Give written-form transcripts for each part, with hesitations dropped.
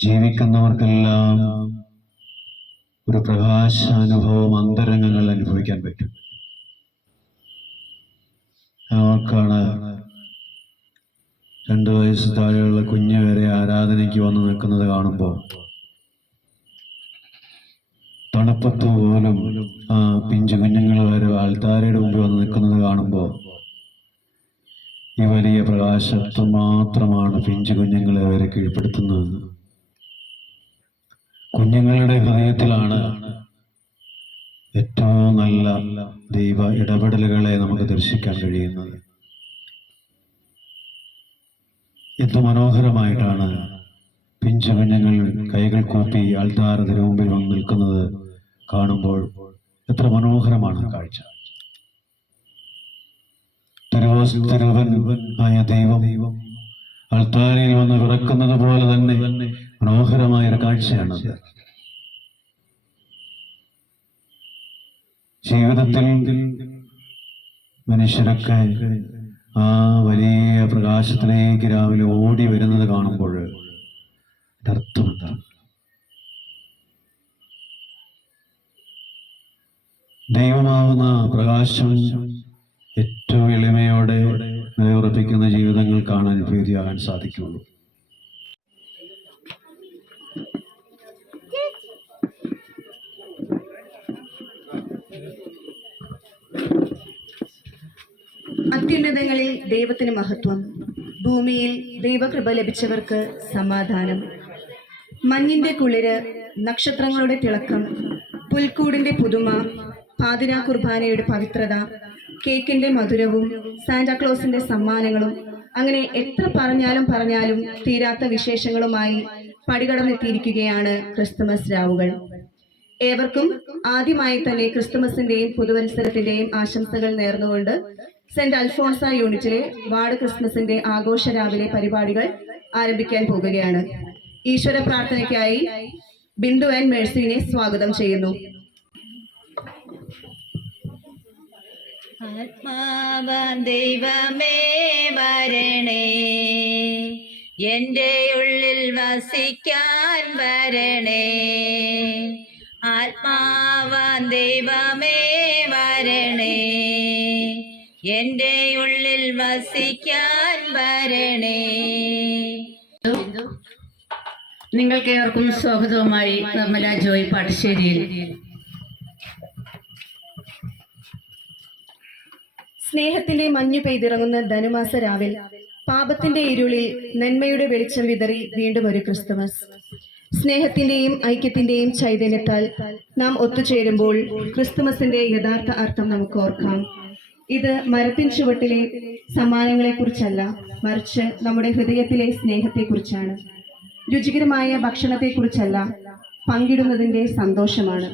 ജീവിക്കുന്നവർക്കെല്ലാം ഒരു പ്രകാശാനുഭവം അന്തരംഗങ്ങൾ അനുഭവിക്കാൻ പറ്റും. അവർക്കാണ് 2 വയസ്സ് താഴെയുള്ള കുഞ്ഞ് വരെ ആരാധനയ്ക്ക് വന്ന് നിൽക്കുന്നത് കാണുമ്പോൾ, തണുപ്പത്ത് പോലും ആ പിഞ്ചു കുഞ്ഞുങ്ങൾ വരെ ആൾത്താരയുടെ മുമ്പിൽ വന്ന് നിൽക്കുന്നത് കാണുമ്പോൾ, ഈ വലിയ പ്രകാശത്വം മാത്രമാണ് പിഞ്ചു കുഞ്ഞുങ്ങളെ വരെ കീഴ്പ്പെടുത്തുന്നത്. കുഞ്ഞുങ്ങളുടെ ഹൃദയത്തിലാണ് ഏറ്റവും നല്ല ദൈവ ഇടപെടലുകളെ നമുക്ക് ദർശിക്കാൻ കഴിയുന്നത്. എന്ത് മനോഹരമായിട്ടാണ് പിഞ്ചു കുഞ്ഞുങ്ങൾ കൈകൾ കൂപ്പി ആൾത്താരത്തിന് മുമ്പിൽ വന്ന് നിൽക്കുന്നത് കാണുമ്പോൾ എത്ര മനോഹരമാണ് കാഴ്ച. തിരുവൻ ദൈവം ആൾത്താരയിൽ വന്ന് വിറക്കുന്നത് പോലെ തന്നെ മനോഹരമായ ഒരു കാഴ്ചയാണ്. ജീവിതത്തിൽ മനുഷ്യരൊക്കെ ആ വലിയ പ്രകാശത്തിലേക്ക് രാവിലെ ഓടി വരുന്നത് കാണുമ്പോൾ അർത്ഥമെന്താണ്? ദൈവമാവുന്ന പ്രകാശം ഏറ്റവും എളിമയോടെ നിലയുറപ്പിക്കുന്ന ജീവിതങ്ങൾ കാണാൻ വേദിയാകാൻ സാധിക്കുള്ളൂ. അത്യുന്നതങ്ങളിൽ ദൈവത്തിന് മഹത്വം, ഭൂമിയിൽ ദൈവകൃപ ലഭിച്ചവർക്ക് സമാധാനം. മഞ്ഞിന്റെ കുളിര്, നക്ഷത്രങ്ങളുടെ തിളക്കം, പുൽക്കൂടിന്റെ പുതുമ, പാതിരാ കുർബാനയുടെ പവിത്രത, കേക്കിന്റെ മധുരവും സാന്റാക്ലോസിന്റെ സമ്മാനങ്ങളും, അങ്ങനെ എത്ര പറഞ്ഞാലും തീരാത്ത വിശേഷങ്ങളുമായി പടികടന്നെത്തിയിരിക്കുകയാണ് ക്രിസ്തുമസ് രാവുകൾ. ഏവർക്കും ആദ്യമായി തന്നെ ക്രിസ്തുമസിന്റെയും പുതുവത്സരത്തിന്റെയും ആശംസകൾ നേർന്നുകൊണ്ട് സെന്റ് അൽഫോൺസ യൂണിറ്റിലെ വാർഡ് ക്രിസ്മസിന്റെ ആഘോഷ രാവിലെ പരിപാടികൾ ആരംഭിക്കാൻ പോകുകയാണ്. ഈശ്വര പ്രാർത്ഥനയ്ക്കായി ബിന്ദു ആൻഡ് മേഴ്സിനെ സ്വാഗതം ചെയ്യുന്നു. ദൈവമേ വരണേ, എൻ്റെ ഉള്ളിൽ വസിക്കാൻ വരണേ. ആത്മാവാൻ ദൈവമേ വരണേ, എൻ്റെ ഉള്ളിൽ വസിക്കാൻ വരണേ. നിങ്ങൾക്കേവർക്കും സ്വാഗതവുമായി നിർമ്മല ജോയ് പാട്ടശ്ശേരിയിൽ. സ്നേഹത്തിന്റെ മഞ്ഞു പെയ്തിറങ്ങുന്ന ധനുമാസ രാവിൽ പാപത്തിന്റെ ഇരുളിൽ നന്മയുടെ വെളിച്ചം വിതറി വീണ്ടും ഒരു ക്രിസ്തുമസ്. സ്നേഹത്തിന്റെയും ഐക്യത്തിന്റെയും ചൈതന്യത്താൽ നാം ഒത്തുചേരുമ്പോൾ ക്രിസ്തുമസിന്റെ യഥാർത്ഥ അർത്ഥം നമുക്ക് ഓർക്കാം. ഇത് മരത്തിൻ ചുവട്ടിലെ സമ്മാനങ്ങളെക്കുറിച്ചല്ല, മറിച്ച് നമ്മുടെ ഹൃദയത്തിലെ സ്നേഹത്തെക്കുറിച്ചാണ്. രുചികരമായ ഭക്ഷണത്തെക്കുറിച്ചല്ല, പങ്കിടുന്നതിന്റെ സന്തോഷമാണ്.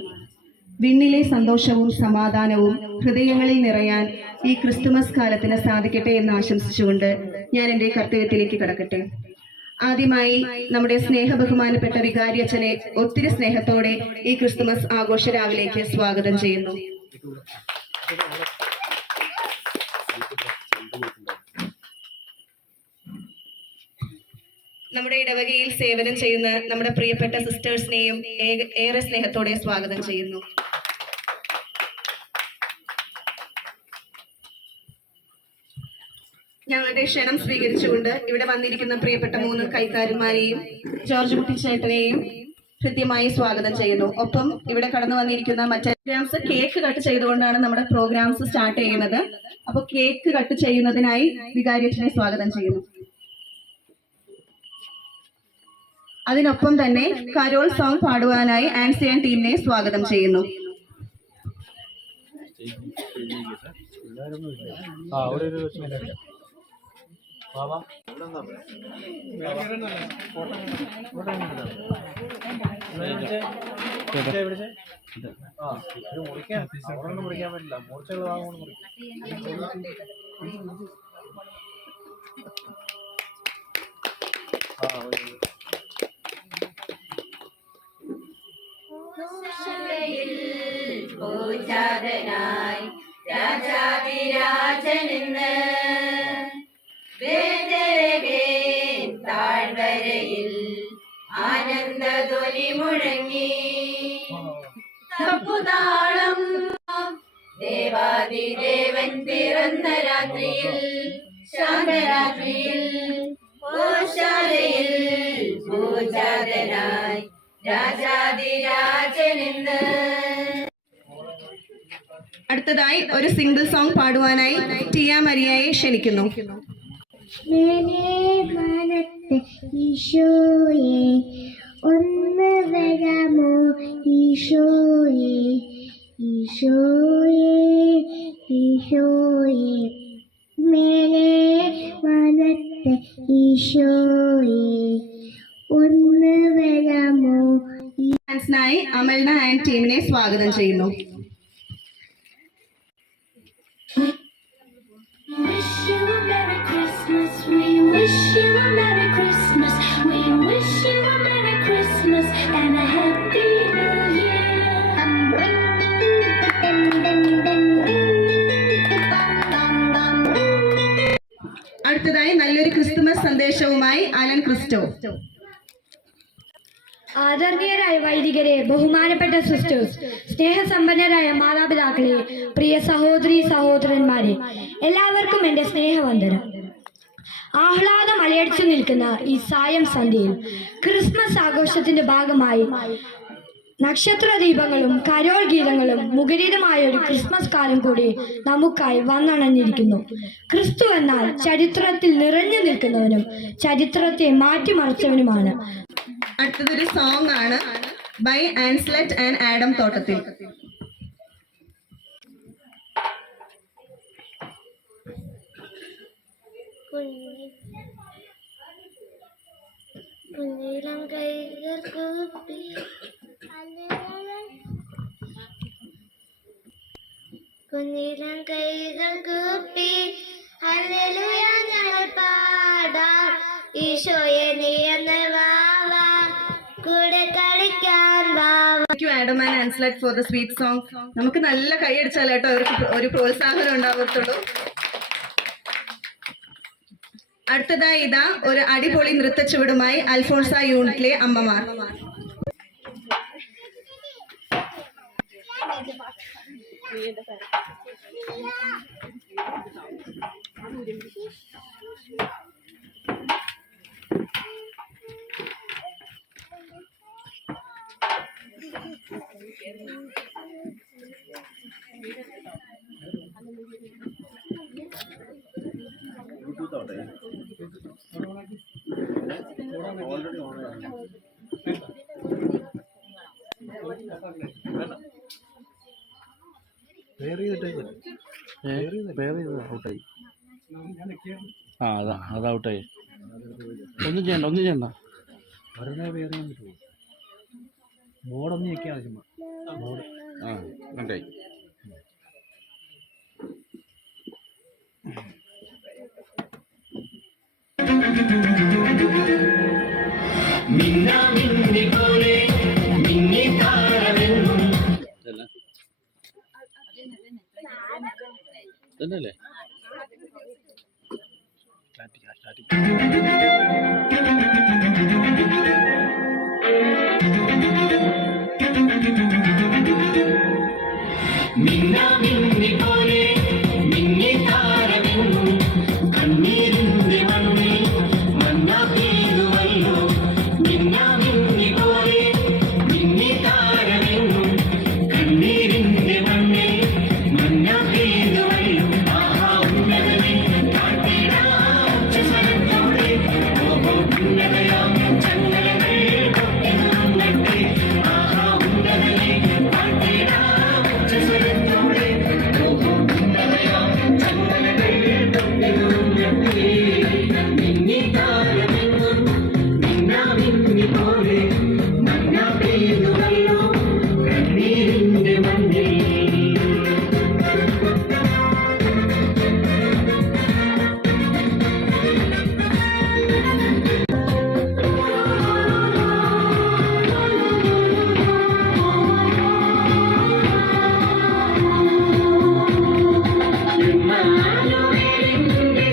വിണ്ണിലെ സന്തോഷവും സമാധാനവും ഹൃദയങ്ങളിൽ നിറയാൻ ഈ ക്രിസ്തുമസ് കാലത്തിന് സാധിക്കട്ടെ എന്ന് ആശംസിച്ചുകൊണ്ട് ഞാൻ എൻ്റെ കർത്തവ്യത്തിലേക്ക് കടക്കട്ടെ. ആദ്യമായി നമ്മുടെ സ്നേഹബഹുമാനപ്പെട്ട വികാരി അച്ഛനെ ഒത്തിരി സ്നേഹത്തോടെ ഈ ക്രിസ്തുമസ് ആഘോഷ രാവിലേക്ക് സ്വാഗതം ചെയ്യുന്നു. നമ്മുടെ ഇടവകയിൽ സേവനം ചെയ്യുന്ന നമ്മുടെ പ്രിയപ്പെട്ട സിസ്റ്റേഴ്സിനെയും ഏറെ സ്നേഹത്തോടെ സ്വാഗതം ചെയ്യുന്നു. ഞങ്ങളുടെ ക്ഷണം സ്വീകരിച്ചുകൊണ്ട് ഇവിടെ വന്നിരിക്കുന്ന പ്രിയപ്പെട്ട 3 കൈക്കാരന്മാരെയും ജോർജ് കുട്ടിച്ചേട്ടനെയും കൃത്യമായി സ്വാഗതം ചെയ്യുന്നു. ഒപ്പം ഇവിടെ കടന്നു വന്നിരിക്കുന്ന മറ്റു പ്രോഗ്രാംസ് കേക്ക് കട്ട് ചെയ്തുകൊണ്ടാണ് നമ്മുടെ പ്രോഗ്രാംസ് സ്റ്റാർട്ട് ചെയ്യുന്നത്. അപ്പോൾ കേക്ക് കട്ട് ചെയ്യുന്നതിനായി വികാരിയച്ഛനെ സ്വാഗതം ചെയ്യുന്നു. അതിനൊപ്പം തന്നെ കരോൾ സോങ് പാടുവാനായി ആൻസിയൻ ടീമിനെ സ്വാഗതം ചെയ്യുന്നു. പൂജാതനായി രാജാതിരാജനെന്ന് വേദരകേ താഴ്വരയിൽ ആനന്ദധ്വനി മുഴങ്ങി തപ്പുതാളം ദേവാദിദേവൻ പിറന്ന രാത്രിയിൽ ശാന്തരാത്രിയിൽ ഗോശാലയിൽ പൂജാതനായി രാജാതിരാജനെന്ന്. അടുത്തതായി ഒരു സിംഗിൾ സോങ് പാടുവാനായി ടിയ മരിയയെ ക്ഷണിക്കുന്നു. മേലെ മനത്തെ ഈശോയെ ഒന്ന് വരാമോ ഈശോയെ ഈശോയെ ഈശോയെ മേലെ മനത്തെ ഈശോയെ ഒന്ന് വരാമോ. ഡാൻസിനായി അമൽന ആൻഡ് ടീമിനെ സ്വാഗതം ചെയ്യുന്നു. Wish you a Merry Christmas, we wish you a Merry Christmas, we wish you a Merry Christmas and a Happy New Year. അടുത്തതായി നല്ലൊരു ക്രിസ്തുമസ് സന്ദേശവുമായി അലൻ ക്രിസ്റ്റോ. ആദരണീയരായ വൈദികരെ, ബഹുമാനപ്പെട്ട സിസ്റ്റേഴ്സ്, സ്നേഹസമ്പന്നരായ മാതാപിതാക്കളെ, പ്രിയ സഹോദരി സഹോദരന്മാരെ, എല്ലാവർക്കും എൻ്റെ സ്നേഹവന്ദനം. ആഹ്ലാദം അലയടിച്ചു നിൽക്കുന്ന ഈ സായം സന്ധ്യയിൽ ക്രിസ്മസ് ആഘോഷത്തിന്റെ ഭാഗമായി നക്ഷത്ര ദീപങ്ങളും കരോൾ ഗീതങ്ങളും മുഖരിതമായ ഒരു ക്രിസ്മസ് കാലം കൂടി നമുക്കായി വന്നണഞ്ഞിരിക്കുന്നു. ക്രിസ്തു എന്നാൽ ചരിത്രത്തിൽ നിറഞ്ഞു നിൽക്കുന്നവനും ചരിത്രത്തെ മാറ്റിമറിച്ചവനുമാണ്. അടുത്തതൊരു സോങ് ആണ് ബൈ ആൻസ്ലെറ്റ് ആൻഡ് ആഡം തോട്ടത്തിൽ. കുഞ്ഞിളം കൈകൾ കൂപ്പി കുഞ്ഞിളം കൈകൾ കൂപ്പി ഹല്ലേലൂയ ഞങ്ങൾ പാടാം, ഈശോയെ നീ എന്ന് വാവാ, കൂടെ കളിക്കാൻ വാവാ. Adam and Anslet for the sweet song. നമുക്ക് നല്ല കൈയടിച്ചാലേട്ടോ അവർക്ക് ഒരു പ്രോത്സാഹനം ഉണ്ടാവത്തുള്ളൂ. അടുത്തതായി ഇതാ ഒരു അടിപൊളി നൃത്തച്ചുവടുമായി അൽഫോൺസ യൂണിറ്റിലെ അമ്മമാർ. അത് ഔട്ടായി. ഒന്നും ചെയ്യണ്ട വെറുതെ വേറെ പറ്റുമോ? മോഡൊന്നും ഞെക്കിയാൽ ചുമ്മാ മോഡ് ഉണ്ടായി. തന്നെയല്ലേ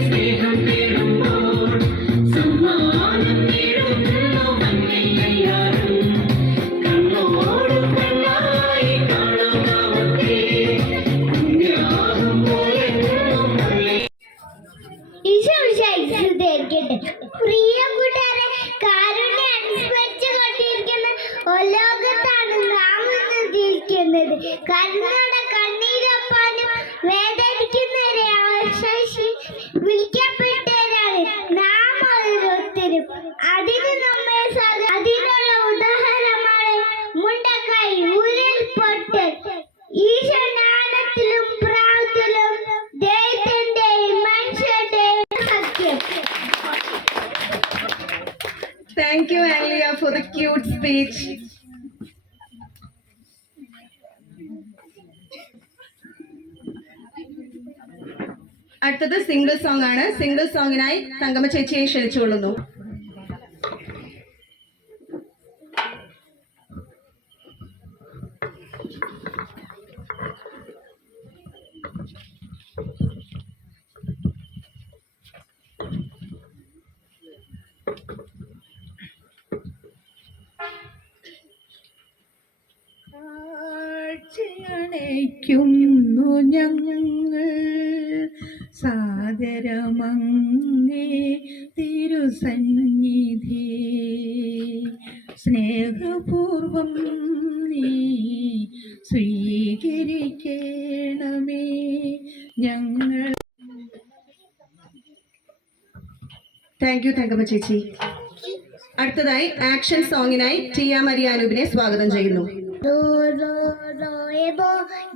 സ്നേഹം തേടുമ്പോൾ സമ്മാനം നേടുന്നു. കരുണയുടെ കണ്ണീരൊപ്പാനും വേദനിക്കുന്നവരെ അവശേഷി വിളിക്കപ്പെട്ടവരാണ് നാം ഓരോരുത്തരും. അതിന് നമ്മെ അതിനുള്ള ഉദാഹരണമാണ് മുണ്ടക്കായി ഉരുൾപൊട്ടൽ. ഈശ്വരനാമത്തിലും പ്രാർത്ഥനയിലും ദൈവത്തിന്റെയും മനുഷ്യരുടെയും സത്യം. Thank you, Alia, for the cute speech. അടുത്തത് സിംഗിൾ സോങ് ആണ്. സിംഗിൾ സോങ്ങിനായി തങ്കമ്മ ചേച്ചിയെ ക്ഷണിച്ചുകൊള്ളുന്നു. ണയ്ക്കുന്നു ഞങ്ങൾ സാദരമങ്ങേ തിരുസന്നിധി സ്നേഹപൂർവം നീ സ്വീകരിക്കണമേ ഞങ്ങൾ. താങ്ക് യു തങ്കമ്മ ചേച്ചി. അടുത്തതായി ആക്ഷൻ സോങ്ങിനായി ടിയ മരിയ അനൂപിനെ സ്വാഗതം ചെയ്യുന്നു.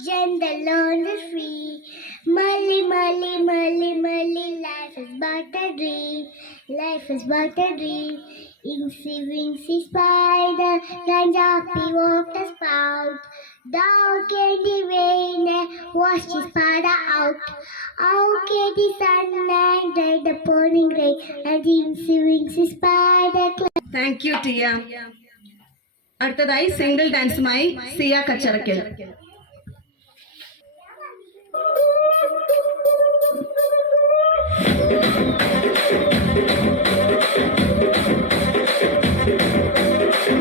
Gentle on the free, Molly, Molly, Molly, Molly, life is but a dream, life is but a dream. Incy, Wincy, spider, climbed up, he walked a spout. Down came the rain and washed his spider out. Out came the sun and dried the pouring rain, and the Incy, Wincy, spider climbed. Thank you Tiya. അടുത്തതായി single ഡാൻസുമായി സിയ കച്ചറക്കൽ.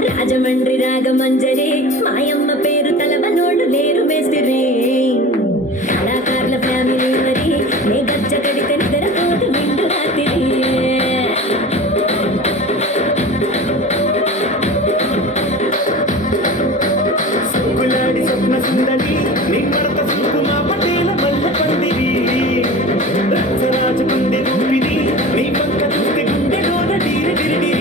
రాజమండ్రి రాగమంజరి మాయమ్మ పేరు తలవనోళ్ళు లేరు మేస్తిరి కళాకారుల family మరి నే గచ్చ కడితే నిద్రపోటు నిండు రాత్రి సుకులాడి స్వప్న సుందరి నిమ్మడత సుకుమా పటేల మల్ల పందిరి రాజరాజ గుండె రూపిణి నీ పక్క చూస్తే గుండెలోన డీరి డిరి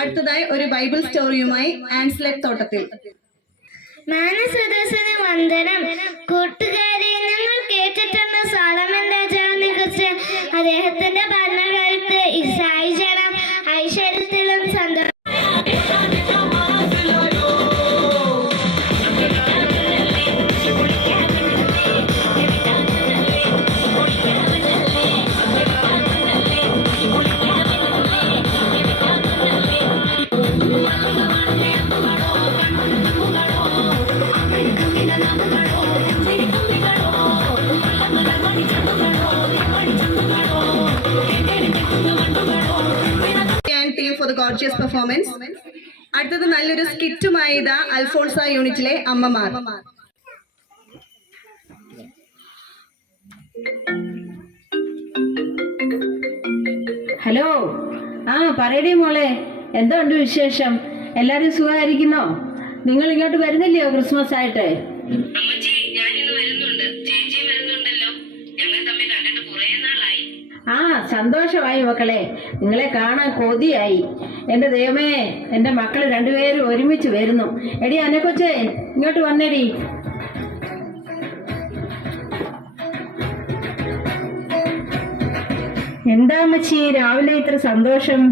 അടുത്തതായി ഒരു ബൈബിൾ സ്റ്റോറിയുമായി ആൻസ്ലെറ്റ് തോട്ടത്തിൽ. മാനസദസ്സിന് വന്ദനം. കൂട്ടുകാരെ, നിങ്ങൾ കേട്ടിട്ടുള്ള സോളമൻ രാജാവിനെ കുറിച്ച്. അദ്ദേഹത്തിന്റെ ഭരണകാലത്ത് ഇസ്രായേൽ ജനം ഐശ്വര്യത്തിലും സന്തോഷം. Team for the gorgeous performance. അടുത്തത് നല്ലൊരു സ്കിറ്റുമായി ഇതാ അൽഫോൺസ യൂണിറ്റിലെ അമ്മമാർ. ഹലോ, പറയടേ മോളെ, എന്തുണ്ട് വിശേഷം? എല്ലാരും സുഖമായിരിക്കുന്നോ? നിങ്ങൾ ഇങ്ങോട്ട് വരുന്നില്ലയോ ക്രിസ്മസ് ആയിട്ട്? സന്തോഷമായി മക്കളെ, നിങ്ങളെ കാണാൻ കൊതിയായി. എൻ്റെ ദൈവമേ, എൻ്റെ മക്കൾ രണ്ടുപേരും ഒരുമിച്ച് വരുന്നു. എടി അനക്കൊച്ചേ, ഇങ്ങോട്ട് വന്നേടി. എന്താ അമ്മച്ചി രാവിലെ ഇത്ര സന്തോഷം?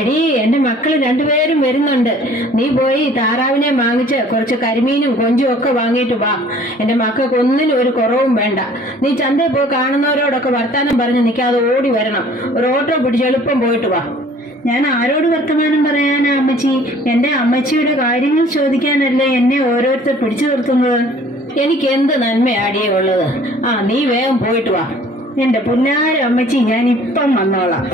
എടി, എന്റെ മക്കള് രണ്ടുപേരും വരുന്നുണ്ട്. നീ പോയി താറാവിനെ വാങ്ങിച്ച് കുറച്ച് കരിമീനും കൊഞ്ചും ഒക്കെ വാങ്ങിയിട്ട് വാ. എന്റെ മക്കൾക്ക് ഒന്നിനും ഒരു കുറവും വേണ്ട. നീ ചന്തയിൽ പോയി കാണുന്നവരോടൊക്കെ വർത്താനം പറഞ്ഞ് നിൽക്കാതെ ഓടി വരണം. ഒരു ഓട്ടോ പിടിച്ച് എളുപ്പം പോയിട്ട് വാ. ഞാൻ ആരോട് വർത്തമാനം പറയാനാ അമ്മച്ചി? എന്റെ അമ്മച്ചിയുടെ കാര്യങ്ങൾ ചോദിക്കാനല്ലേ എന്നെ ഓരോരുത്തർ പിടിച്ചു നിർത്തുന്നത്. എനിക്ക് എന്ത് നന്മയാടിയേ ഉള്ളത്? നീ വേഗം പോയിട്ട് വാ. എന്റെ പുന്നാര അമ്മച്ചി, ഞാൻ ഇപ്പം വന്നോളാം.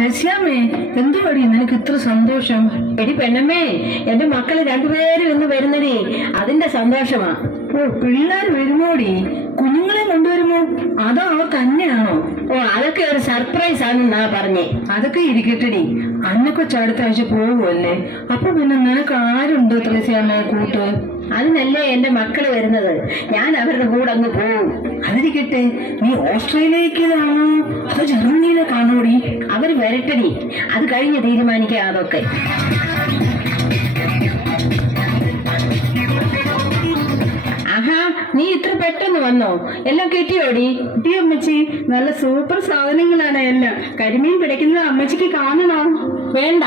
രശ്യാമേ, എന്തുപടി നിനക്ക് ഇത്ര സന്തോഷം? എടി പെണ്ണമ്മേ, എന്റെ മക്കള് രണ്ടുപേരും ഇന്ന് വരുന്നടി, അതിന്റെ സന്തോഷമാ. ഓ പിള്ളേർ വരുമോടി? കുഞ്ഞുങ്ങളെ കൊണ്ടുവരുമോ അതോ അവർ തന്നെയാണോ? ഓ അതൊക്കെ ഒരു സർപ്രൈസ് ആണെന്നാ പറഞ്ഞേ. അതൊക്കെ ഇരിക്കട്ടെടി, അന്നക്കൊച്ച് അടുത്ത ആഴ്ച പോകുമല്ലേ, അപ്പൊ പിന്നെ നിനക്ക് ആരുണ്ട് ത്രേസ്യാമ്മയെ കൂട്ട്? അതിനല്ലേ എന്റെ മക്കള് വരുന്നത്, ഞാൻ അവരുടെ കൂടെ അങ്ങ് പോകും. അതിരിക്കട്ടെ, നീ ഓസ്ട്രേലിയയിലേക്കാണോ അതോ ജർമ്മനിയിലേക്കാണോടി? അവർ വരട്ടടി, അത് കഴിഞ്ഞ് തീരുമാനിക്കാം അതൊക്കെ. ആഹാ, നീ ഇത്ര പെട്ടെന്ന് വന്നോ? എല്ലാം കിട്ടിയോടി? കിട്ടിയോ അമ്മച്ചി? നല്ല സൂപ്പർ സാധനങ്ങളാണ് എല്ലാം. കരിമീൻ പിടിക്കുന്നത് അമ്മച്ചിക്ക് കാണണോ? വേണ്ട,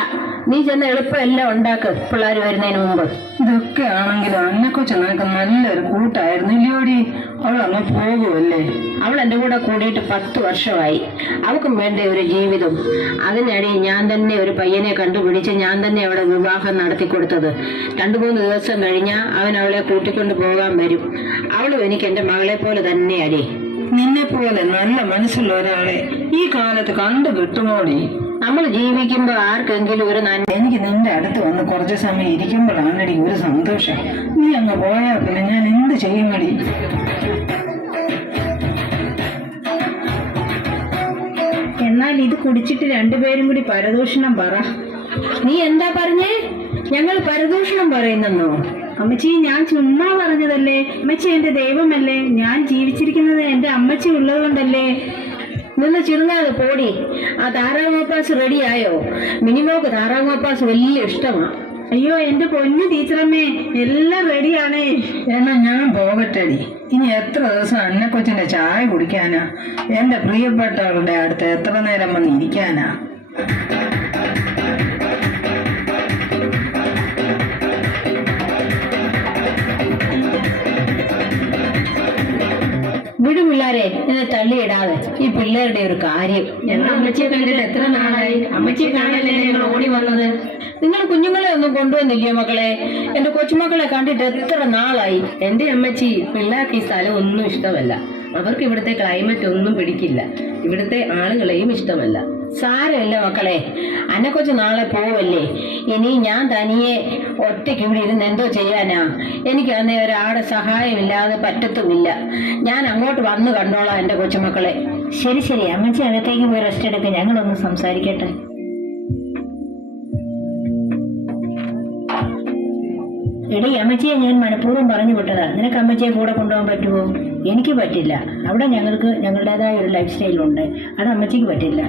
നീ ചെന്ന് എളുപ്പം എല്ലാം ഉണ്ടാക്ക്, പിള്ളേർ വരുന്നതിന് മുമ്പ്. ഇതൊക്കെ ആണെങ്കിലും അന്നക്കൊച്ച നിനക്ക് നല്ലൊരു കൂട്ടായിരുന്നു ഇല്ലയോടി? അവൾ അങ്ങ് പോകുമല്ലേ? അവൾ എൻ്റെ കൂടെ കൂടിയിട്ട് 10 വർഷമായി. അവൾക്കും വേണ്ട ഒരു ജീവിതം. അതിനിടെ ഞാൻ തന്നെ ഒരു പയ്യനെ കണ്ടുപിടിച്ച് ഞാൻ തന്നെ അവളെ വിവാഹം നടത്തി കൊടുത്തത്. 2-3 ദിവസം കഴിഞ്ഞാൽ അവൻ അവളെ കൂട്ടിക്കൊണ്ട് പോകാൻ വരും. അവളും എനിക്ക് എൻ്റെ മകളെ പോലെ തന്നെ അടി. നിന്നെ പോലെ നല്ല മനസ്സുള്ള ഒരാളെ ഈ കാലത്ത് കണ്ടു കിട്ടുമോടി? നമ്മൾ ജീവിക്കുമ്പോ ആർക്കെങ്കിലും ഒരു എനിക്ക് നിന്റെ അടുത്ത് വന്ന് കുറച്ച് സമയം ഇരിക്കുമ്പോഴാണടി ഒരു സന്തോഷം. നീ അങ്ങ് പോയാ പിന്നെ ഞാൻ എന്ത് ചെയ്യുമടി? എന്നാൽ ഇത് കുടിച്ചിട്ട് രണ്ടുപേരും കൂടി പരദൂഷണം പറ. നീ എന്താ പറഞ്ഞേ? ഞങ്ങൾ പരദൂഷണം പറയുന്നെന്നോ? അമ്മച്ചി, ഞാൻ ചുമ്മാ പറഞ്ഞതല്ലേ. അമ്മച്ചി എന്റെ ദൈവമല്ലേ, ഞാൻ ജീവിച്ചിരിക്കുന്നത് എന്റെ അമ്മച്ചി ഉള്ളത് കൊണ്ടല്ലേ. നിന്ന് ചുരുങ്ങാതെ പോടി. ആ താറാങ്ങോപ്പാസ് റെഡിയായോ? മിനിമോക്ക് താറാങ്ങോപ്പാസ് വലിയ ഇഷ്ടമാ. അയ്യോ എന്റെ പൊന്നു ടീച്ചറമ്മേ, എല്ലാം റെഡിയാണേ. എന്നാ ഞാൻ പോകട്ടെടി. ഇനി എത്ര ദിവസം അന്നക്കൊച്ചിന്റെ ചായ കുടിക്കാനാ? എന്റെ പ്രിയപ്പെട്ടവളുടെ അടുത്ത് എത്ര നേരം വന്ന് ഇരിക്കാനാ? വിടു പിള്ളേരെ, എന്നെ തള്ളിയിടാതെ. ഈ പിള്ളേരുടെ ഒരു കാര്യം. ഞങ്ങൾ അമ്മച്ചിയെ കണ്ടിട്ട് എത്ര നാളായി? അമ്മച്ചിയെ കാണല്ലേ ഞങ്ങൾ ഓടി വന്നത്. നിങ്ങൾ കുഞ്ഞുങ്ങളെ ഒന്നും കൊണ്ടുവന്നില്ലേ മക്കളെ? എന്റെ കൊച്ചുമക്കളെ കണ്ടിട്ട് എത്ര നാളായി. എന്റെ അമ്മച്ചി പിള്ളേർക്ക് ഈ സ്ഥലം ഒന്നും ഇഷ്ടമല്ല. അവർക്ക് ഇവിടുത്തെ ക്ലൈമറ്റ് ഒന്നും പിടിക്കില്ല. ഇവിടുത്തെ ആളുകളെയും ഇഷ്ടമല്ല. സാരമില്ല മക്കളെ, അന്നെക്കൊച്ച് നാളെ പോവല്ലേ. ഇനി ഞാൻ തനിയെ ഒറ്റയ്ക്ക് ഇവിടെ ഇരുന്ന് എന്തോ ചെയ്യാനാ? എനിക്ക് അന്നേ ഒരാളുടെ സഹായമില്ലാതെ പറ്റത്തുമില്ല. ഞാൻ അങ്ങോട്ട് വന്ന് കണ്ടോളാം എന്റെ കൊച്ചുമക്കളെ. ശരി ശരി, അമ്മച്ചി അകത്തേക്ക് പോയി റെസ്റ്റ് എടുക്കുക, ഞങ്ങളൊന്ന് സംസാരിക്കട്ടെ. എടി, അമ്മച്ചിയെ ഞാൻ മനഃപൂർവ്വം പറഞ്ഞു വിട്ടതാ. നിനക്ക് അമ്മച്ചിയെ കൂടെ കൊണ്ടുപോകാൻ പറ്റുമോ? എനിക്ക് പറ്റില്ല. അവിടെ ഞങ്ങൾക്ക് ഞങ്ങളുടേതായ ഒരു ലൈഫ് സ്റ്റൈലുണ്ട്, അത് അമ്മച്ചിക്ക് പറ്റില്ല.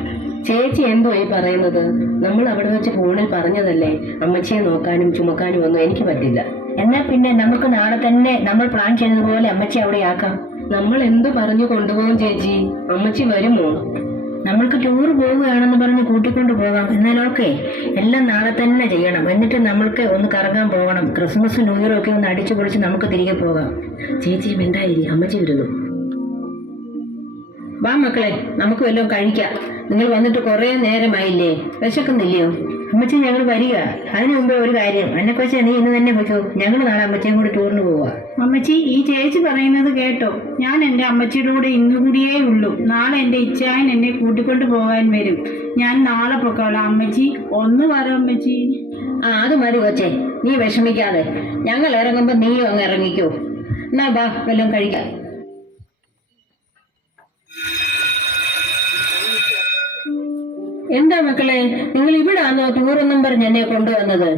ചേച്ചി എന്തോ ഈ പറയുന്നത്? നമ്മൾ അവിടെ വെച്ച് ഫോണിൽ പറഞ്ഞതല്ലേ അമ്മച്ചിയെ നോക്കാനും ചുമക്കാനും ഒന്നും എനിക്ക് പറ്റില്ല. എന്നാ പിന്നെ നമുക്ക് നാളെ തന്നെ നമ്മൾ പ്ലാൻ ചെയ്തതുപോലെ അമ്മച്ചി അവിടെ ആക്കാം. നമ്മൾ എന്ത് പറഞ്ഞു കൊണ്ടുപോകും ചേച്ചി? അമ്മച്ചി വരുമോ? നമ്മൾക്ക് ടൂർ പോവുകയാണെന്ന് പറഞ്ഞ് കൂട്ടിക്കൊണ്ട് പോകാം. എന്നാലൊക്കെ എല്ലാം നാളെ തന്നെ ചെയ്യണം. എന്നിട്ട് നമ്മൾക്ക് ഒന്ന് കറങ്ങാൻ പോകണം. ക്രിസ്മസ് ന്യൂ ഇയർ ഒക്കെ ഒന്ന് അടിച്ചു പൊളിച്ച് നമുക്ക് തിരികെ പോകാം. ചേച്ചി മിണ്ടായിരി, അമ്മച്ചി വരുന്നു. വാ മക്കളെ, നമുക്ക് വല്ലതും കഴിക്കാം. നിങ്ങൾ വന്നിട്ട് കുറേ നേരമായില്ലേ, വിശക്കുന്നില്ലയോ? അമ്മച്ചി ഞങ്ങൾ വരിക. അതിനു മുമ്പേ ഒരു കാര്യം, അന്നെക്കൊച്ചെ നീ ഇന്ന് തന്നെ വെച്ചോ. ഞങ്ങൾ നാളെ അമ്മച്ചിയും കൂടി ടൂറിന് പോവാ. അമ്മച്ചി, ഈ ചേച്ചി പറയുന്നത് കേട്ടോ. ഞാൻ എൻ്റെ അമ്മച്ചിയുടെ കൂടെ ഇന്ന് കൂടിയേ ഉള്ളൂ. നാളെ എൻ്റെ ഇച്ചായൻ എന്നെ കൂട്ടിക്കൊണ്ട് പോകാൻ വരും. ഞാൻ നാളെ പൊക്കോളാം. അമ്മച്ചി ഒന്ന് പറ അമ്മച്ചി. അത് മതി കൊച്ചേ, നീ വിഷമിക്കാതെ. ഞങ്ങൾ ഇറങ്ങുമ്പോ നീയും അങ്ങ് ഇറങ്ങിക്കോ. എന്നാ ബാ, വല്ലതും കഴിക്കാം. എന്താ മക്കളെ, നിങ്ങൾ ഇവിടെ ആണോ ടൂറെന്നും പറഞ്ഞ് എന്നെ കൊണ്ടുവന്നത്?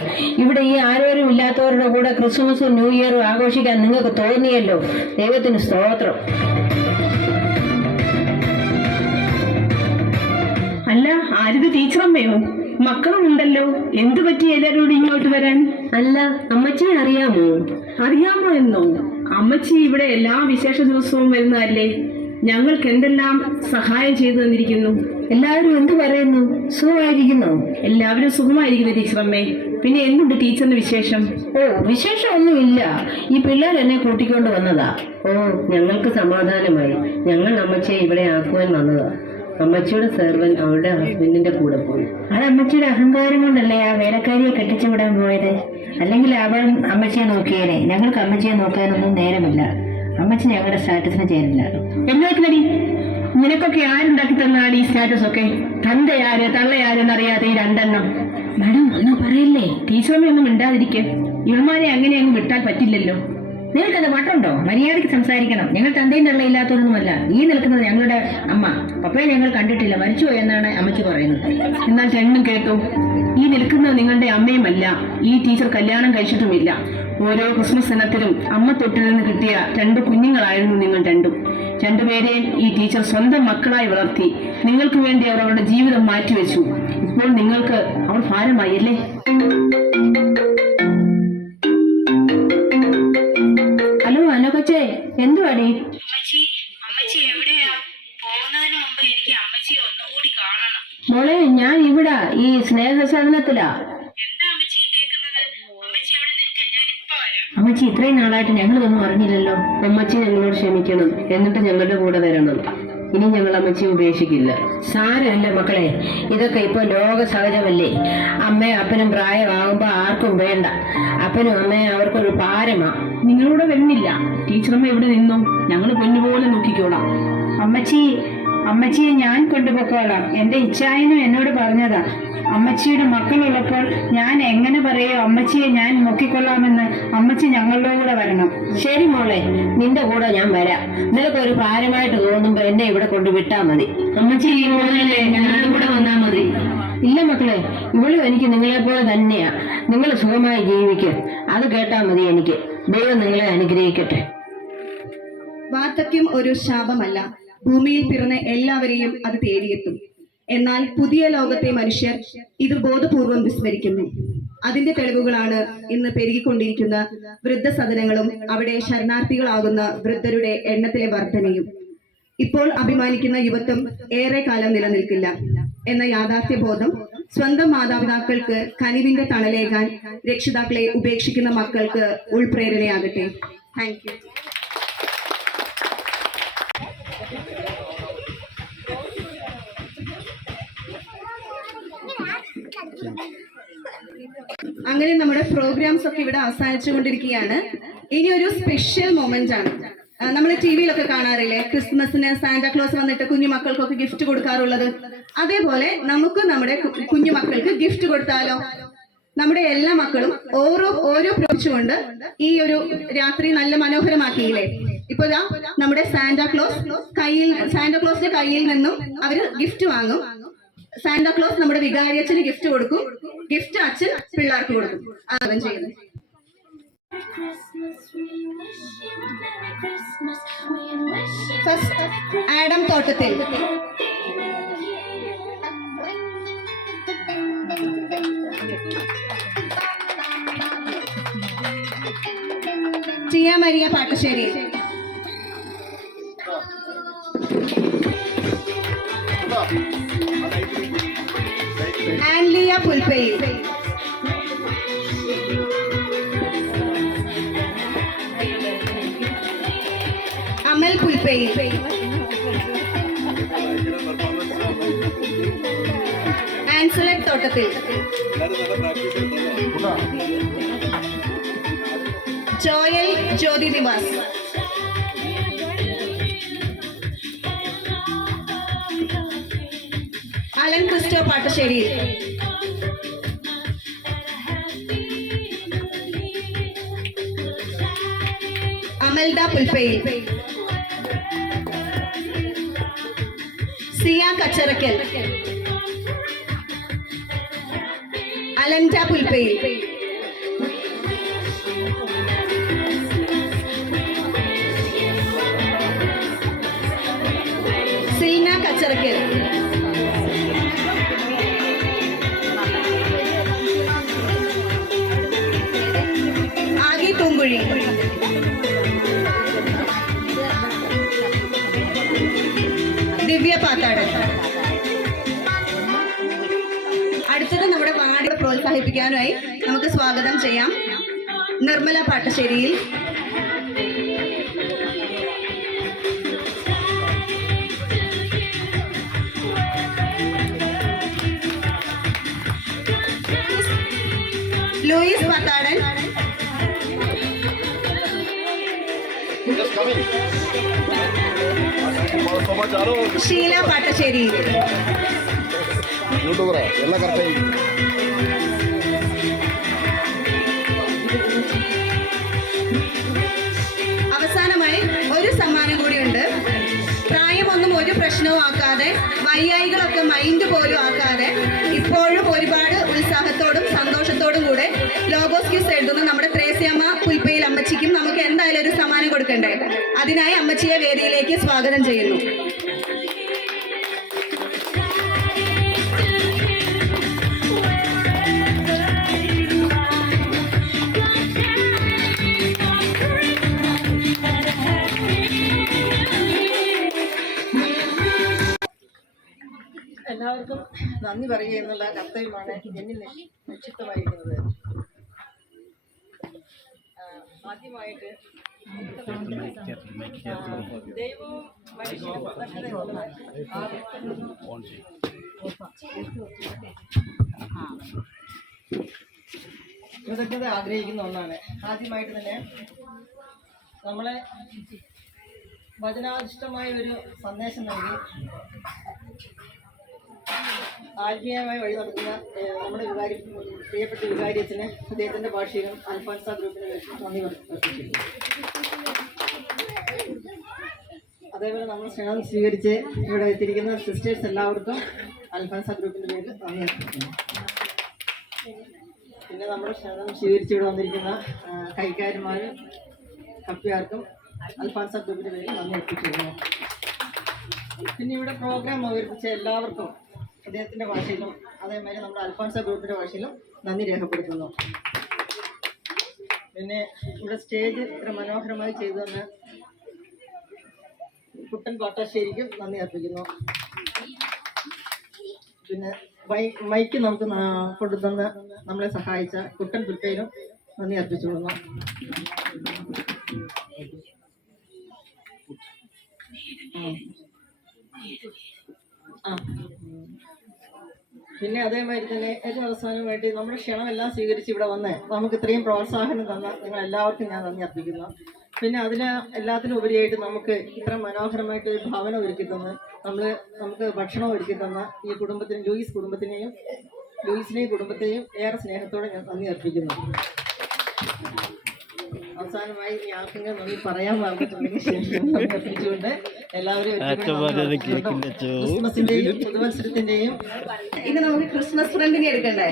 ഇവിടെ ഈ ആരോരും ഇല്ലാത്തവരുടെ കൂടെ ക്രിസ്മസും ന്യൂ ഇയറും ആഘോഷിക്കാൻ നിങ്ങൾക്ക് തോന്നിയല്ലോ. ദൈവത്തിന് സ്തോത്രം. അല്ല, ആരിത് ടീച്ചറമ്മയോ? മക്കളും ഉണ്ടല്ലോ. എന്തു പറ്റി എല്ലാവരോടും ഇങ്ങോട്ട് വരാൻ? അല്ല, അമ്മച്ചിയെ അറിയാമോ? അറിയാമോ എന്നോ? അമ്മച്ചി ഇവിടെ എല്ലാ വിശേഷ ദിവസവും വരുന്നതല്ലേ. ഞങ്ങൾക്ക് എന്തെല്ലാം സഹായം ചെയ്തു തന്നിരിക്കുന്നു. എല്ലാവരും എന്ത് പറയുന്നു? സുഖമായിരിക്കുന്നു? എല്ലാവരും സുഖമായിരിക്കുന്നു ടീച്ചറമ്മേ. പിന്നെ എന്തുണ്ട് ടീച്ചറിന്റെ വിശേഷം? ഓ, വിശേഷമൊന്നുമില്ല. ഈ പിള്ളേർ എന്നെ കൂട്ടിക്കൊണ്ട് വന്നതാ. ഓ, ഞങ്ങൾക്ക് സമാധാനമായി. ഞങ്ങൾ അമ്മച്ചിയെ ഇവിടെ ആക്കുവാൻ വന്നതാ. അമ്മച്ചിയുടെ സെർവൻ അവളുടെ ഹസ്ബൻഡിന്റെ കൂടെ പോയി. അത് അമ്മച്ചിയുടെ അഹങ്കാരം കൊണ്ടല്ലേ ആ വേലക്കാരിയെ കെട്ടിച്ചു വിടാൻ പോയത്. അല്ലെങ്കിൽ അവൻ അമ്മച്ചിയെ നോക്കിയേനെ. ഞങ്ങൾക്ക് അമ്മച്ചിയെ നോക്കാനൊന്നും നേരമില്ല. അമ്മച്ചി ഞങ്ങളുടെ സ്റ്റാറ്റസിന് ചേരില്ല. എന്നാടി, നിനക്കൊക്കെ ആരുണ്ടാക്കി തന്നാണ് ഈ സ്റ്റാറ്റസ് ഒക്കെ? തന്തയാര് തള്ളയാരെന്നറിയാതെ ഈ രണ്ടെണ്ണം. മാഡം ഒന്നും പറയില്ലേ? ടീച്ചറമ്മ ഒന്നും മിണ്ടാതിരിക്കെ. ഇവന്മാരെ അങ്ങനെ അങ്ങ് വിട്ടാൽ പറ്റില്ലല്ലോ. നിങ്ങൾക്ക് അത് വട്ടുണ്ടോ? മര്യാദയ്ക്ക് സംസാരിക്കണം. ഞങ്ങൾ തന്തയും തള്ളയില്ലാത്തവരൊന്നുമല്ല. ഈ നിൽക്കുന്നത് ഞങ്ങളുടെ അമ്മ. പപ്പയെ ഞങ്ങൾ കണ്ടിട്ടില്ല, മരിച്ചുപോയി എന്നാണ് അമ്മച്ചി പറയുന്നത്. എന്നാൽ രണ്ടും കേട്ടോ, ഈ നിൽക്കുന്നത് നിങ്ങളുടെ അമ്മയുമല്ല. ഈ ടീച്ചർ കല്യാണം കഴിച്ചിട്ടുമില്ല. ഓരോ ക്രിസ്മസ് ദിനത്തിലും അമ്മ തൊട്ടിൽ നിന്ന് കിട്ടിയ 2 കുഞ്ഞുങ്ങളായിരുന്നു നിങ്ങൾ രണ്ടുപേരെയും ഈ ടീച്ചർ സ്വന്തം മക്കളായി വളർത്തി. നിങ്ങൾക്ക് വേണ്ടി അവർ അവരുടെ ജീവിതം മാറ്റിവെച്ചു. ഇപ്പോൾ നിങ്ങൾക്ക് അവർ ഭാരമായി അല്ലേ? ഹലോ അനോ കൊച്ചേ, എന്തുവാടി? മോളെ, ഞാൻ ഇവിടെ ഈ സ്നേഹസദനത്തിലാ. അമ്മച്ചി, ഇത്രയും നാളായിട്ട് ഞങ്ങളിതൊന്നും അറിഞ്ഞില്ലല്ലോ. അമ്മച്ചി ഞങ്ങളോട് ക്ഷമിക്കണം, എന്നിട്ട് ഞങ്ങളുടെ കൂടെ വരണം. ഇനി ഞങ്ങൾ അമ്മച്ചി ഉപേക്ഷിക്കില്ല. സാരമല്ല മക്കളെ, ഇതൊക്കെ ഇപ്പൊ ലോക സഹജമല്ലേ. അമ്മയും അപ്പനും പ്രായമാകുമ്പോ ആർക്കും വേണ്ട. അപ്പനും അമ്മയും അവർക്കൊരു ഭാരമാ. നിങ്ങളൂടെ വരുന്നില്ല. ടീച്ചറമ്മ ഇവിടെ നിന്നു, ഞങ്ങൾ പൊന്നുപോലെ നോക്കിക്കോളാം. അമ്മച്ചിയെ ഞാൻ കൊണ്ടുപോക്കോളാം. എന്റെ ഇച്ഛായനും എന്നോട് പറഞ്ഞതാ. അമ്മച്ചിയുടെ മക്കളുള്ളപ്പോൾ ഞാൻ എങ്ങനെ പറയോ അമ്മച്ചിയെ ഞാൻ നോക്കിക്കൊള്ളാമെന്ന്. അമ്മച്ചി ഞങ്ങളുടെ കൂടെ വരണം. ശരി മോളെ, നിന്റെ കൂടെ ഞാൻ വരാം. നിനക്കൊരു ഭാരമായിട്ട് തോന്നുമ്പോ എന്നെ ഇവിടെ കൊണ്ട് വിട്ടാ മതി. അമ്മച്ചി ഞങ്ങളുടെ കൂടെ വന്നാ മതി. ഇല്ല മക്കളെ, ഇവളും എനിക്ക് നിങ്ങളെപ്പോലെ തന്നെയാ. നിങ്ങൾ സുഖമായി ജീവിക്കുക, അത് കേട്ടാ മതി എനിക്ക്. ദൈവം നിങ്ങളെ അനുഗ്രഹിക്കട്ടെ. വാർദ്ധക്യം ഒരു ശാപമല്ല. ഭൂമിയിൽ പിറന്ന എല്ലാവരെയും അത് തേടിയെത്തും. എന്നാൽ പുതിയ ലോകത്തെ മനുഷ്യർ ഇത് ബോധപൂർവം വിസ്മരിക്കുന്നു. അതിന്റെ തെളിവുകളാണ് ഇന്ന് പെരുകിക്കൊണ്ടിരിക്കുന്ന വൃദ്ധസദനങ്ങളും അവിടെ ശരണാർത്ഥികളാകുന്ന വൃദ്ധരുടെ എണ്ണത്തിലെ വർധനയും. ഇപ്പോൾ അഭിമാനിക്കുന്ന യുവത്വം ഏറെ കാലം നിലനിൽക്കില്ല എന്ന യാഥാർത്ഥ്യബോധം സ്വന്തം മാതാപിതാക്കൾക്ക് കനിവിന്റെ തണലേകാൻ രക്ഷിതാക്കളെ ഉപേക്ഷിക്കുന്ന മക്കൾക്ക് ഉൾപ്രേരണയാകട്ടെ. Thank you. അങ്ങനെ നമ്മുടെ പ്രോഗ്രാംസ് ഒക്കെ ഇവിടെ അവസാനിച്ചുകൊണ്ടിരിക്കുകയാണ്. ഇനി ഒരു സ്പെഷ്യൽ മൊമെന്റ് ആണ്. നമ്മൾ ടിവിയിലൊക്കെ കാണാറില്ലേ, ക്രിസ്മസിന് സാന്റാക്ലോസ് വന്നിട്ട് കുഞ്ഞു മക്കൾക്കൊക്കെ ഗിഫ്റ്റ് കൊടുക്കാറുള്ളത്. അതേപോലെ നമുക്ക് നമ്മുടെ കുഞ്ഞു മക്കൾക്ക് ഗിഫ്റ്റ് കൊടുത്താലോ? നമ്മുടെ എല്ലാ മക്കളും ഓരോ പ്രവർത്തിച്ചുകൊണ്ട് ഈ ഒരു രാത്രി നല്ല മനോഹരമാക്കിയില്ലേ? ഇപ്പൊ നമ്മുടെ സാന്റാക്ലോസിന്റെ കയ്യിൽ നിന്നും അവര് ഗിഫ്റ്റ് വാങ്ങും. സാന്റാക്ലോസ് നമ്മുടെ വികാരിയച്ഛന് ഗിഫ്റ്റ് കൊടുക്കും, ഗിഫ്റ്റ് അച്ഛൻ പിള്ളേർക്ക് കൊടുക്കും. അതാണ് ചെയ്യുന്നത്. First Adam Thottathil. Tiya Maria Pattassery. Anliya Pulppayil. Amal Pulppayil. Anslet Thottathil. Joel Jyothi Nivas. Alan Christo Pattassery. Amalda Pulppayil. Siya Kacharakkal. അലൻജ പുൽപ്പയിൽ. സിൽന കച്ചറക്കൽ. ആകെ തൂമ്പുഴി. ദിവ്യ പാത്താട്. അടുത്തത് നമ്മുടെ വാർഡ് പ്രോത്സാഹിപ്പിക്കാനായി നമുക്ക് സ്വാഗതം ചെയ്യാം നിർമ്മല പാട്ടശ്ശേരിയിൽ. ലൂയിസ് പാത്താടൻ. ഷീല പാട്ടശ്ശേരി. ಎಲ್ಲ ಕರೆಕ್ಟಾಗಿ ആക്കാതെ വയ്യായികളൊക്കെ മൈൻഡ് പോലും ആക്കാതെ ഇപ്പോഴും ഒരുപാട് ഉത്സാഹത്തോടും സന്തോഷത്തോടും കൂടെ ലോഗോസ് ക്യൂസ് എഴുതുന്ന നമ്മുടെ ത്രേസ്യാമ്മ പുൽപ്പയിൽ അമ്മച്ചിക്കും നമുക്ക് എന്തായാലും ഒരു സമ്മാനം കൊടുക്കണ്ടേ? അതിനായി അമ്മച്ചിയെ വേദിയിലേക്ക് സ്വാഗതം ചെയ്യുന്നു. എല്ലാവർക്കും നന്ദി പറയുക എന്നുള്ള കർത്തവ്യമാണ് എന്നിൽ നിക്ഷിപ്തമായിരിക്കുന്നത്. ആദ്യമായിട്ട് ദൈവവും മനുഷ്യനും കൃതജ്ഞത ആഗ്രഹിക്കുന്ന ഒന്നാണ്. ആദ്യമായിട്ട് തന്നെ നമ്മളെ വചനാധിഷ്ഠമായ ഒരു സന്ദേശം നൽകി ആത്മീയമായി വഴി നടത്തുന്ന നമ്മുടെ പ്രിയപ്പെട്ട വികാരിയച്ഛന് അദ്ദേഹത്തിൻ്റെ ഭാഷയിലും അൽഫോൻസ ഗ്രൂപ്പിന് നന്ദി അർപ്പിക്കുന്നു. അതേപോലെ നമ്മൾ ക്ഷണം സ്വീകരിച്ച് ഇവിടെ എത്തിയിരിക്കുന്ന സിസ്റ്റേഴ്സ് എല്ലാവർക്കും അൽഫോൻസ ഗ്രൂപ്പിൻ്റെ പേരിൽ നന്ദി അർപ്പിക്കുന്നു. പിന്നെ നമ്മുടെ ക്ഷണം സ്വീകരിച്ച് ഇവിടെ വന്നിരിക്കുന്ന കൈക്കാരന്മാരും കപ്പിയാർക്കും അൽഫോൻസ ഗ്രൂപ്പിൻ്റെ പേരിൽ നന്ദി അർപ്പിക്കുന്നു. പിന്നെ ഇവിടെ പ്രോഗ്രാം അവതരിപ്പിച്ച എല്ലാവർക്കും അദ്ദേഹത്തിൻ്റെ ഭാഷയിലും അതേമാതിരി നമ്മുടെ അൽഫോൻസ ഗ്രൂപ്പിൻ്റെ ഭാഷയിലും നന്ദി രേഖപ്പെടുത്തുന്നു. പിന്നെ ഇവിടെ സ്റ്റേജ് ഇത്ര മനോഹരമായി ചെയ്തു തന്ന കുട്ടൻ പാട്ടാശ്ശേരിക്കും നന്ദി അർപ്പിക്കുന്നു. പിന്നെ മൈക്ക് നമുക്ക് കൊണ്ടുതന്ന് നമ്മളെ സഹായിച്ച കുട്ടൻ പുൽപ്പയിലും നന്ദി അർപ്പിച്ചു കൊടുക്കുന്നു. പിന്നെ അതേമാതിരി തന്നെ ഏറ്റവും അവസാനമായിട്ട് നമ്മുടെ ക്ഷണമെല്ലാം സ്വീകരിച്ച് ഇവിടെ വന്ന് നമുക്ക് ഇത്രയും പ്രോത്സാഹനം തന്ന നിങ്ങൾ എല്ലാവർക്കും ഞാൻ നന്ദി അർപ്പിക്കുന്നു. പിന്നെ അതിന് എല്ലാത്തിനും ഉപരിയായിട്ട് നമുക്ക് ഇത്ര മനോഹരമായിട്ട് ഒരു ഭവനം ഒരുക്കി തന്ന് നമുക്ക് ഭക്ഷണം ഒരുക്കി തന്ന ഈ കുടുംബത്തിന് ലൂയിസിനെയും കുടുംബത്തെയും ഏറെ സ്നേഹത്തോടെ ഞാൻ നന്ദി അർപ്പിക്കുന്നു. അവസാനമായി ആർക്കെങ്കിലും നന്ദി പറയാൻ പറഞ്ഞിട്ടുണ്ടെങ്കിൽ അർപ്പിച്ചുകൊണ്ട് എല്ലാവരും ക്രിസ്മസിന്റെയും പുതുവത്സരത്തിന്റെയും ഇത് നമുക്ക് ക്രിസ്മസ് ഫ്രണ്ടിനെ എടുക്കണ്ടേ?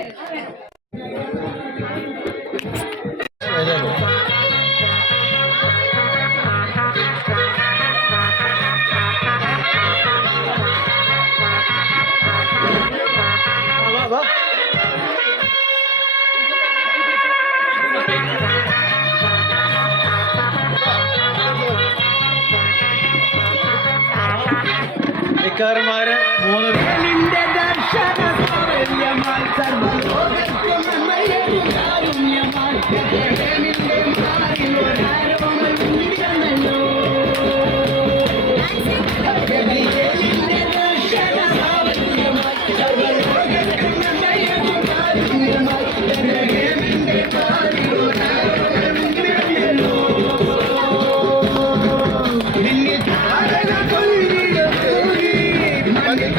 ഇക്കാരന്മാര് 3 Thank you.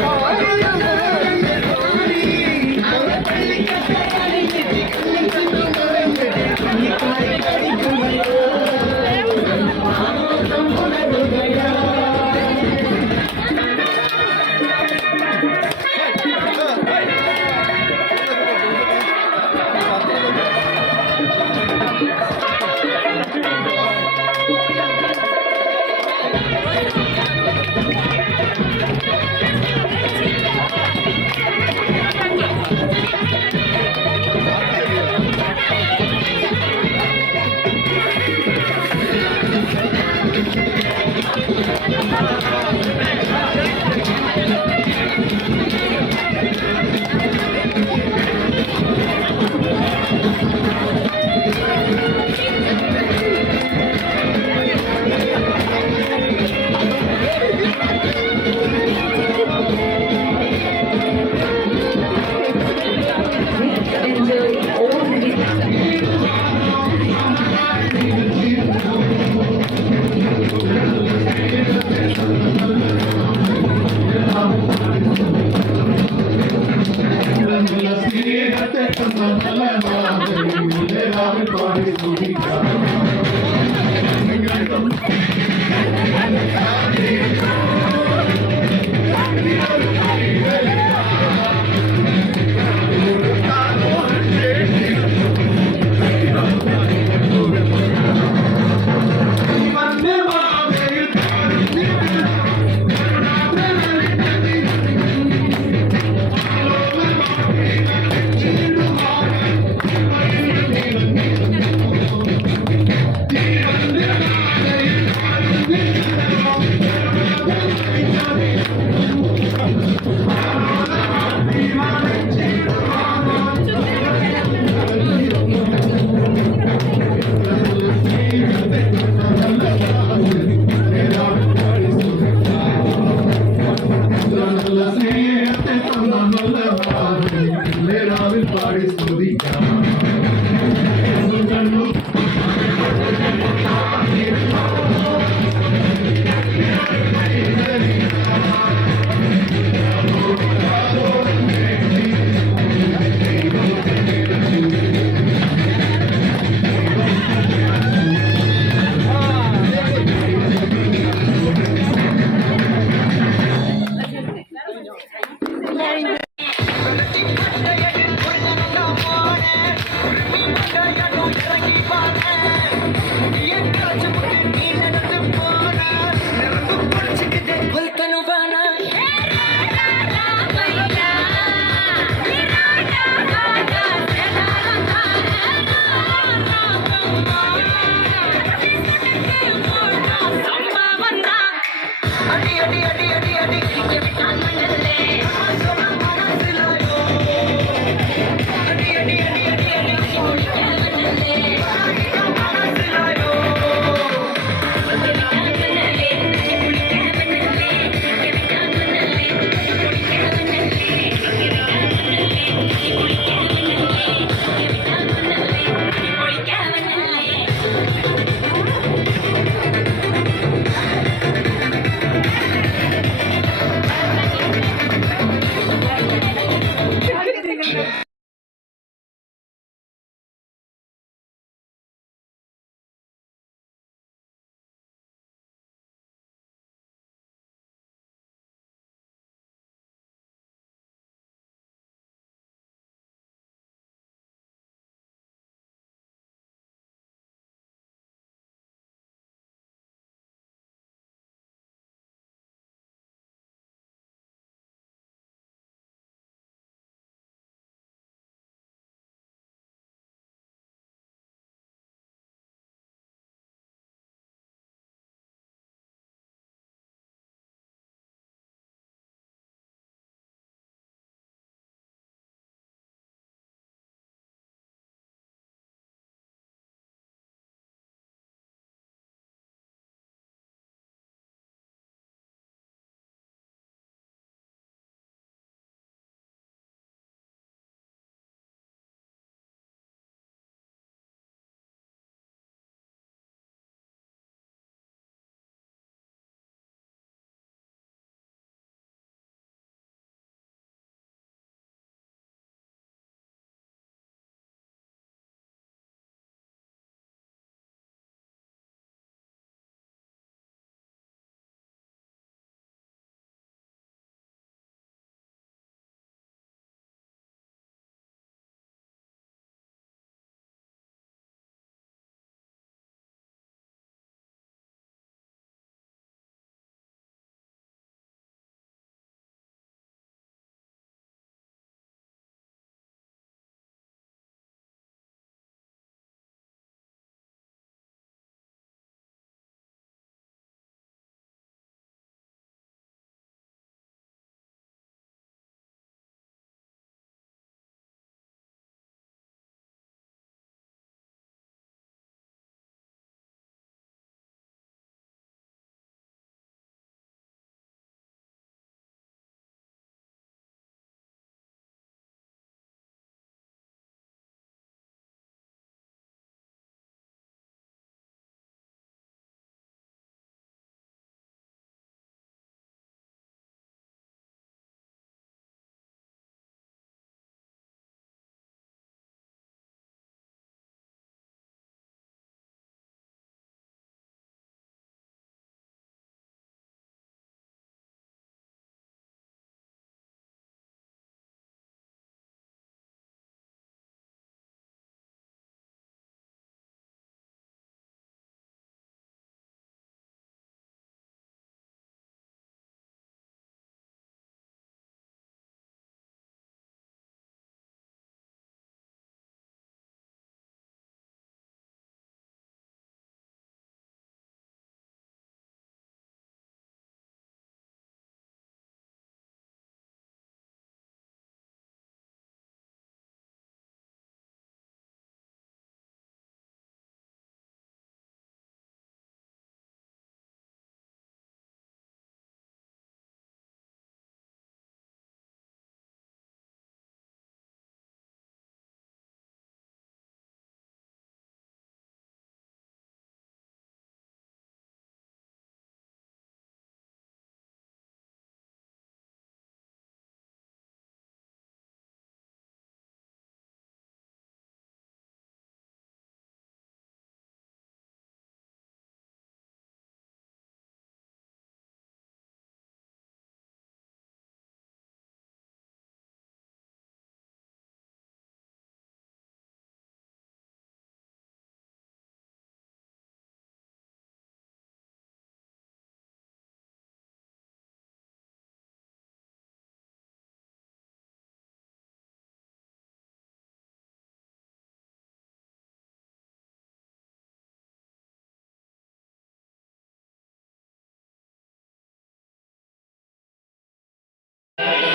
Thank